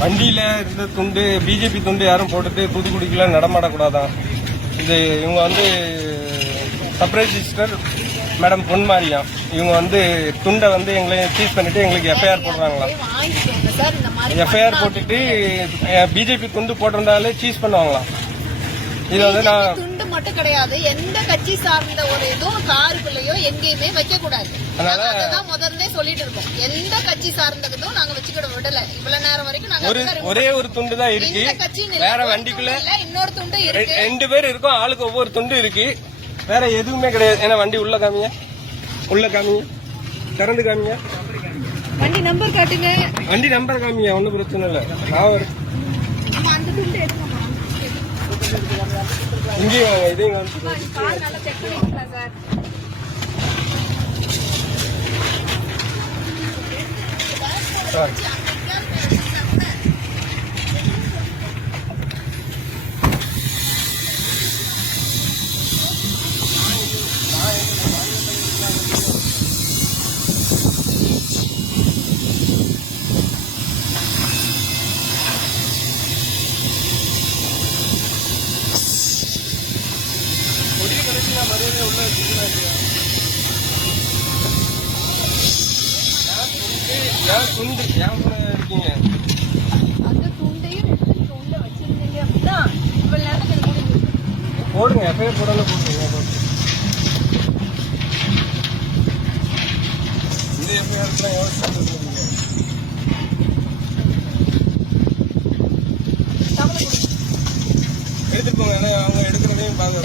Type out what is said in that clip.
வண்டியில இருந்த துண்டு பிஜேபி துண்டு யாரும் போட்டுட்டு தூத்துக்குடிக்குள்ள நடமாடக்கூடாதான். இது இவங்க வந்து சப் ரெஜிஸ்டர் மேடம் பொன்மாரியா இவங்க வந்து துண்டை வந்து எங்களை சீஸ் பண்ணிட்டு எங்களுக்கு எஃப்ஐஆர் போடுறாங்களாம். எஃப்ஐஆர் போட்டுட்டு பிஜேபி துண்டு போட்டிருந்தாலே சீஸ் பண்ணுவாங்களாம். இது வந்து நான் துண்டு மட்டும் கிடையாது, எந்த கட்சி சார்ந்த ஒரு இதுவும் காருக்குள்ளயோ எங்கேயுமே வைக்க கூடாது. அதனால முதல்ல சொல்லிட்டு இருக்கோம், எந்த கட்சி சார்ந்ததும் நாங்க வச்சுக்கிட விடல. இவ்வளவு நேரம் வரைக்கும் நாங்க ஒரே ஒரு துண்டு தான் இருக்கு, வேற வண்டிக்குள்ள இன்னொரு துண்டு இருக்கு. 2 பேர் இருக்கும், ஆளுக்கு ஒவ்வொரு துண்டு இருக்கு, வேற எதுவுமே கிடையாது. ஏன்னா வண்டி உள்ள காமிங்க, உள்ள காமிங்க, திறந்து காமிங்க, வண்டி நம்பர் காட்டுங்க, வண்டி நம்பர் காமிங்க, ஒன்னும் பிரச்சனை இல்லை. நான் அந்த துண்டு இங்கேயும் வாங்க, இதையும் சார். மரியாதை உள்ள துண்டு இருக்கீங்க, அந்த துண்டையும் உள்ள வச்சிருந்தீங்க அப்படின்னா இவ்வளவு நேரத்துக்கு போடுங்க, எஃப்ஐஆர் போடாம போட்டுருங்க. இந்த எஃப்ஐஆர்லாம் எவ்வளோ எடுத்துட்டு போங்க, அவங்க எடுக்கிறதையும் பாருங்க.